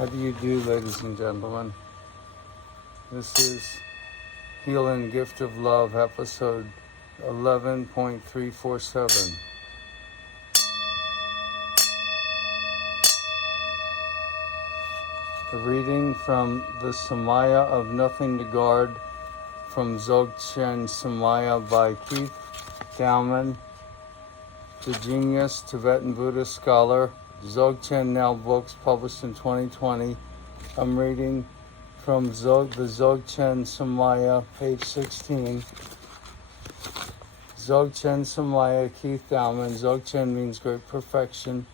How do you do, ladies and gentlemen? This is Healing Gift of Love, episode 11.347. A reading from the SAMAYA of Nothing to Guard from Dzogchen SAMAYA by Keith Dowman, the genius Tibetan Buddhist scholar. Dzogchen Now books published in 2020. I'm reading from the Dzogchen SAMAYA, page 16. Dzogchen SAMAYA, Keith Dowman. Dzogchen means great perfection.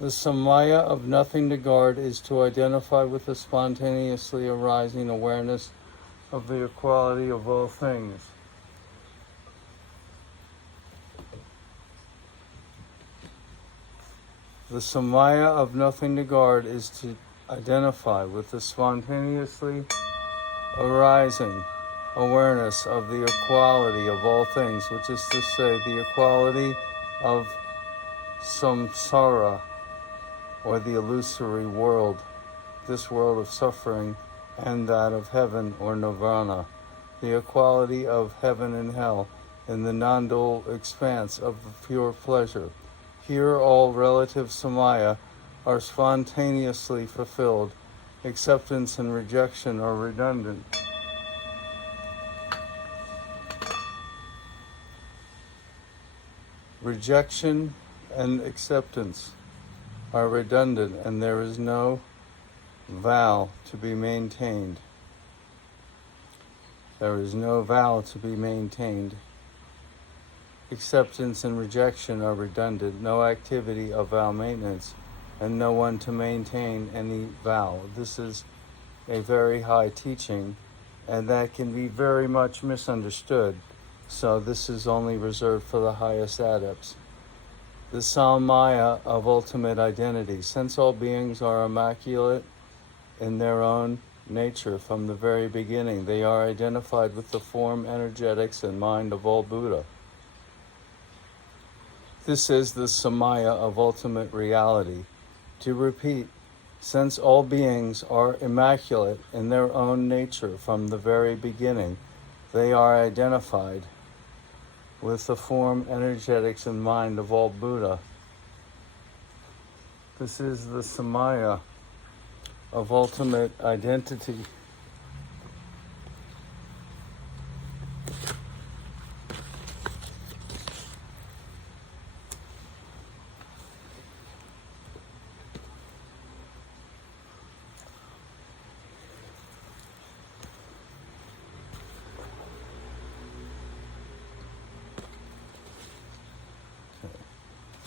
The SAMAYA of Nothing to Guard is to identify with the spontaneously arising awareness of the equality of all things. The SAMAYA of Nothing to Guard is to identify with the spontaneously arising awareness of the equality of all things, which is to say, the equality of samsara, or the illusory world, this world of suffering, and that of heaven or nirvana, the equality of heaven and hell in the non-dual expanse of the pure pleasure. Here all relative samaya are spontaneously fulfilled. Acceptance and rejection are redundant. Rejection and acceptance are redundant, and there is no vow to be maintained. There is no vow to be maintained. Acceptance and rejection are redundant, no activity of vow maintenance, and no one to maintain any vow. This is a very high teaching, and that can be very much misunderstood. So this is only reserved for the highest adepts. The SAMAYA of ultimate identity. Since all beings are immaculate in their own nature from the very beginning, they are identified with the form, energetics, and mind of all Buddha. This is the SAMAYA of ultimate reality. To repeat, since all beings are immaculate in their own nature from the very beginning, they are identified with the form, energetics, and mind of all Buddha. This is the SAMAYA of ultimate identity.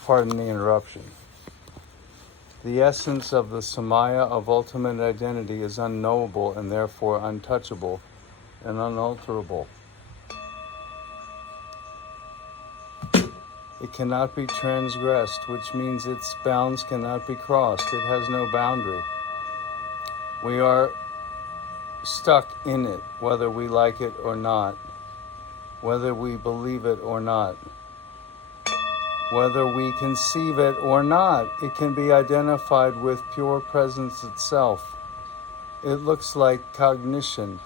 Pardon the interruption. The essence of the SAMAYA of ultimate identity is unknowable and therefore untouchable and unalterable. It cannot be transgressed, which means its bounds cannot be crossed. It has no boundary. We are stuck in it, whether we like it or not, whether we believe it or not. Whether we conceive it or not, it can be identified with pure presence itself. It looks like cognition.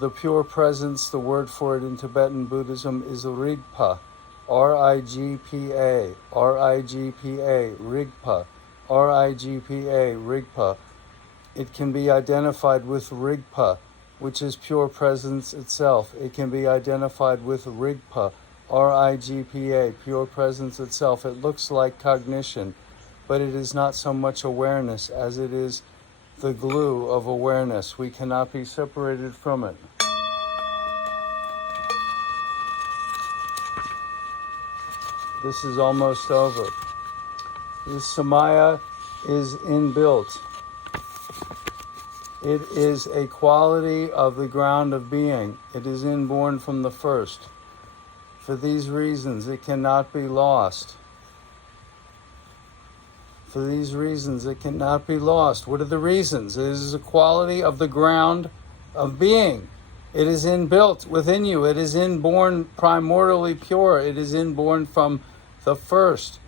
The pure presence, the word for it in Tibetan Buddhism is Rigpa, R-I-G-P-A, R-I-G-P-A, Rigpa, R-I-G-P-A, Rigpa. It can be identified with Rigpa, which is pure presence itself. It can be identified with Rigpa, R-I-G-P-A, pure presence itself. It looks like cognition, but it is not so much awareness as it is the glue of awareness. We cannot be separated from it. This is almost over. This SAMAYA is inbuilt. It is a quality of the ground of being. It is inborn from the first. For these reasons, it cannot be lost. For these reasons, it cannot be lost. What are the reasons? It is a quality of the ground of being. It is inbuilt within you. It is inborn primordially pure. It is inborn from the first.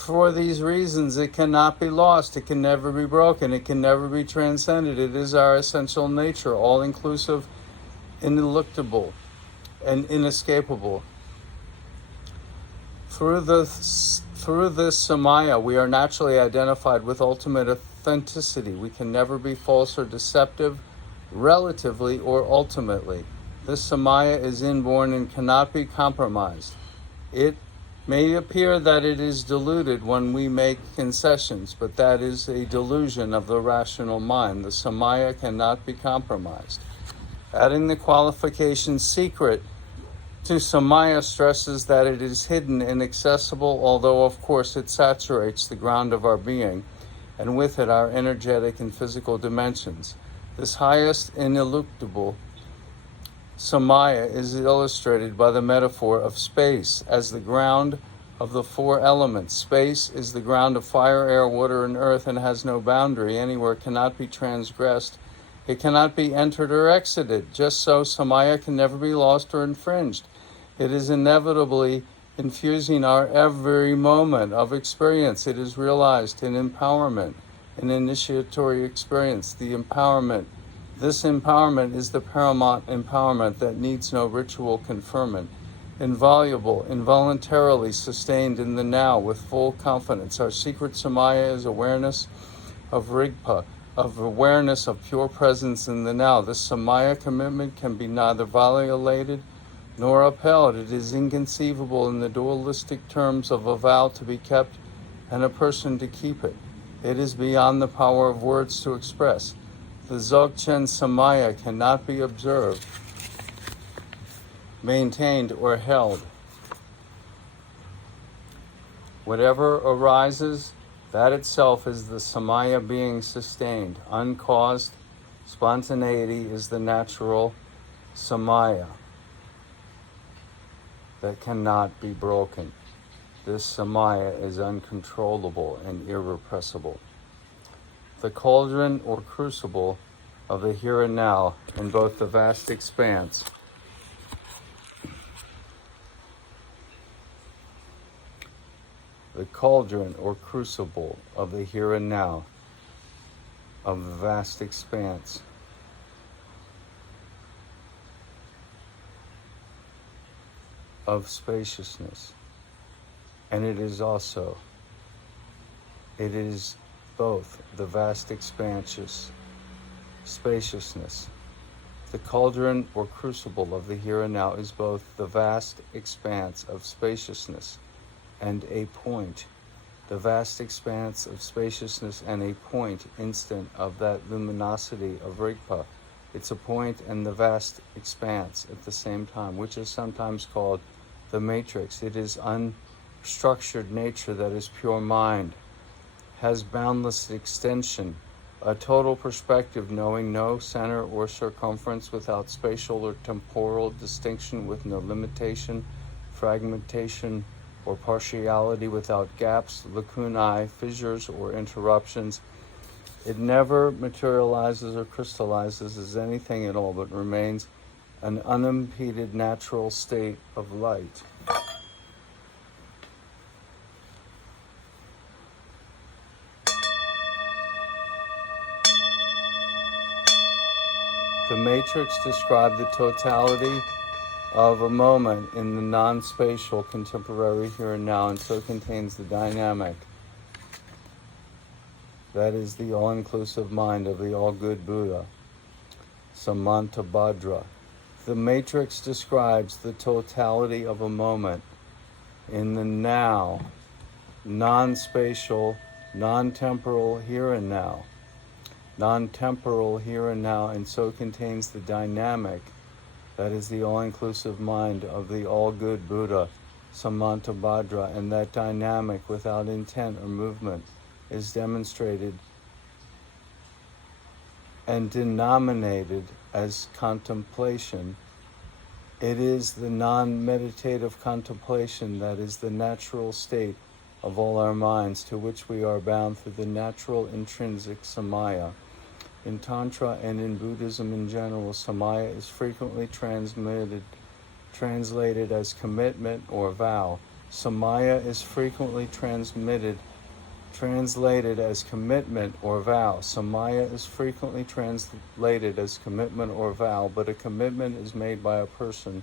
for these reasons, it cannot be lost, it can never be broken, it can never be transcended. It is our essential nature, all-inclusive, ineluctable, and inescapable. Through this Samaya, we are naturally identified with ultimate authenticity. We can never be false or deceptive, relatively or ultimately. This Samaya is inborn and cannot be compromised. It may appear that it is diluted when we make concessions, but that is a delusion of the rational mind. The Samaya cannot be compromised. Adding the qualification secret to Samaya stresses that it is hidden, inaccessible, although of course it saturates the ground of our being, and with it our energetic and physical dimensions. This highest ineluctable Samaya is illustrated by the metaphor of space as the ground of the four elements. Space is the ground of fire, air, water, and earth, and has no boundary anywhere, cannot be transgressed. It cannot be entered or exited. Just so, Samaya can never be lost or infringed. It is inevitably infusing our every moment of experience. It is realized in empowerment, in initiatory experience. This empowerment is the paramount empowerment that needs no ritual conferment. Inviolable, involuntarily sustained in the now with full confidence. Our secret Samaya is awareness of Rigpa, of awareness of pure presence in the now. This Samaya commitment can be neither violated nor upheld. It is inconceivable in the dualistic terms of a vow to be kept and a person to keep it. It is beyond the power of words to express. The Dzogchen Samaya cannot be observed, maintained, or held. Whatever arises, that itself is the Samaya being sustained. Uncaused spontaneity is the natural Samaya that cannot be broken. This Samaya is uncontrollable and irrepressible. The cauldron or crucible of the here and now in both the vast expanse the cauldron or crucible of the here and now of the vast expanse of spaciousness, and it is both the vast spaciousness. The cauldron or crucible of the here and now is both the vast expanse of spaciousness and a point, the vast expanse of spaciousness and a point instant of that luminosity of Rigpa. It's a point and the vast expanse at the same time, which is sometimes called the matrix. It is unstructured nature that is pure mind, has boundless extension, a total perspective knowing no center or circumference, without spatial or temporal distinction, with no limitation, fragmentation, or partiality, without gaps, lacunae, fissures, or interruptions. It never materializes or crystallizes as anything at all, but remains an unimpeded natural state of light. The matrix described the totality of a moment in the non-spatial contemporary here and now, and so contains the dynamic that is the all-inclusive mind of the all-good Buddha, Samantabhadra. The matrix describes the totality of a moment in the now, non-spatial, non-temporal here and now, and so contains the dynamic that is the all-inclusive mind of the all-good Buddha, Samantabhadra, and that dynamic without intent or movement is demonstrated and denominated as contemplation. It is the non-meditative contemplation that is the natural state of all our minds, to which we are bound through the natural intrinsic Samaya. In Tantra and in Buddhism in general, Samaya is frequently translated as commitment or vow. Samaya is frequently translated as commitment or vow. Samaya is frequently translated as commitment or vow, but a commitment is made by a person,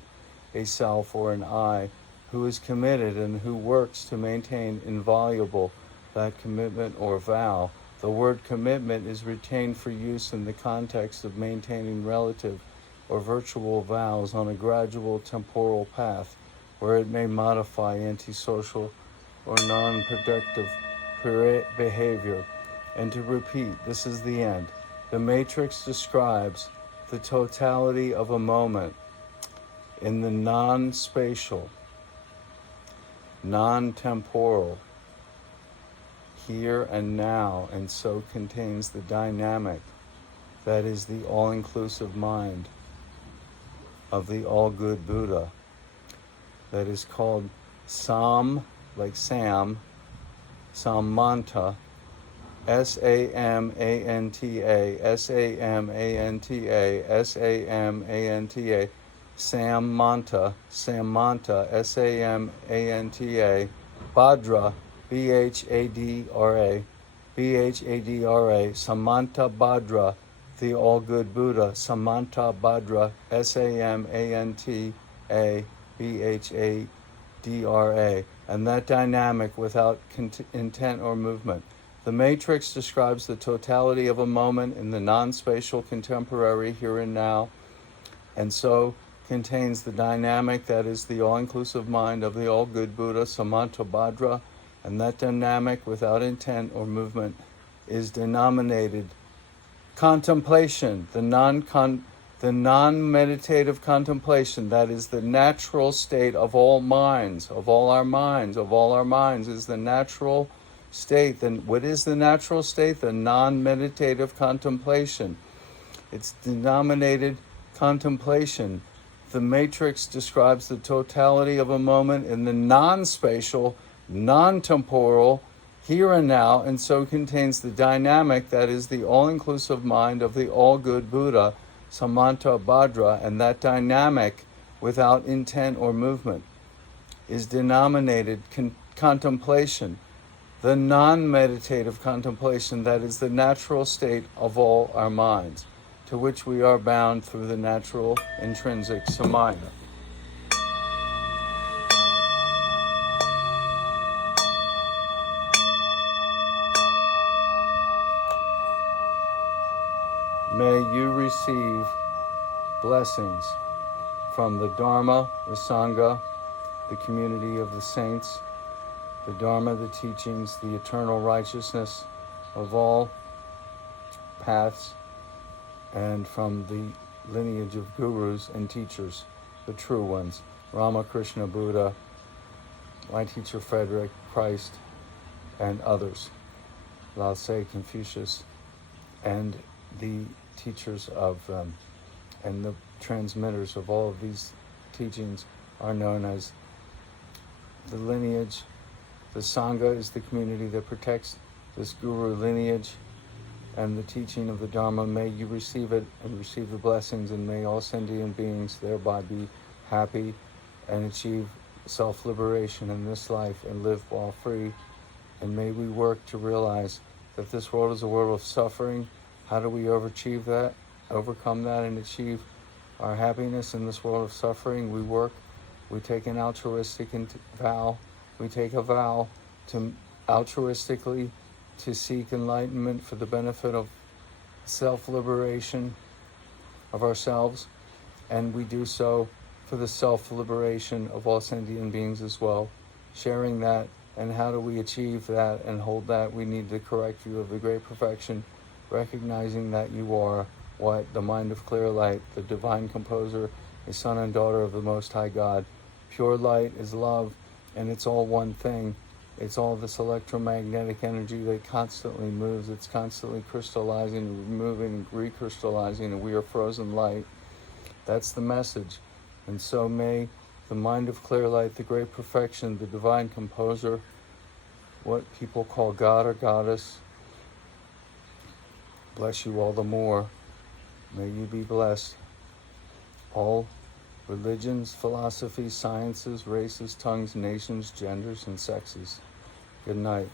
a self, or an I, who is committed and who works to maintain inviolable that commitment or vow. The word commitment is retained for use in the context of maintaining relative or virtual vows on a gradual temporal path, where it may modify antisocial or non-productive behavior. And to repeat, this is the end. The matrix describes the totality of a moment in the non-spatial, non-temporal, here and now, and so contains the dynamic that is the all-inclusive mind of the all-good Buddha, that is called like Sam, Samanta, S-A-M-A-N-T-A, S-A-M-A-N-T-A, S-A-M-A-N-T-A, Samanta, S-A-M-A-N-T-A, Bhadra, B-H-A-D-R-A, B-H-A-D-R-A, Samanta Bhadra, the all-good Buddha, Samanta Bhadra, S-A-M-A-N-T-A, B-H-A-D-R-A, and that dynamic without intent or movement. The matrix describes the totality of a moment in the non-spatial contemporary here and now, and so contains the dynamic that is the all-inclusive mind of the all-good Buddha, Samanta Bhadra, and that dynamic without intent or movement is denominated contemplation, the non-meditative contemplation, that is the natural state of all minds, of all our minds is the natural state. Then what is the natural state? The non-meditative contemplation. It's denominated contemplation. The matrix describes the totality of a moment in the non-spatial, non-temporal, here and now, and so contains the dynamic that is the all-inclusive mind of the all-good Buddha, Samanta Bhadra, and that dynamic without intent or movement is denominated contemplation, the non-meditative contemplation that is the natural state of all our minds, to which we are bound through the natural intrinsic Samaya. May you receive blessings from the Dharma, the Sangha, the community of the saints, the Dharma, the teachings, the eternal righteousness of all paths, and from the lineage of gurus and teachers, the true ones, Ramakrishna Buddha, my teacher Frederick, Christ, and others, Lao Tse, Confucius, and the teachers of, and the transmitters of all of these teachings are known as the lineage. The Sangha is the community that protects this guru lineage and the teaching of the Dharma. May you receive it and receive the blessings, and may all sentient beings thereby be happy and achieve self-liberation in this life and live while free. And may we work to realize that this world is a world of suffering. How do we overcome that and achieve our happiness in this world of suffering? We take an altruistic vow. We take a vow to altruistically to seek enlightenment for the benefit of self-liberation of ourselves, and we do so for the self-liberation of all sentient beings as well, sharing that. And how do we achieve that and hold that? We need the correct view of the great perfection, recognizing that you are what? The mind of clear light, the divine composer, a son and daughter of the Most High God. Pure light is love, and it's all one thing. It's all this electromagnetic energy that constantly moves. It's constantly crystallizing, removing, recrystallizing, and we are frozen light. That's the message. And so may the mind of clear light, the great perfection, the divine composer, what people call God or Goddess, bless you all the more. May you be blessed. All religions, philosophies, sciences, races, tongues, nations, genders, and sexes. Good night.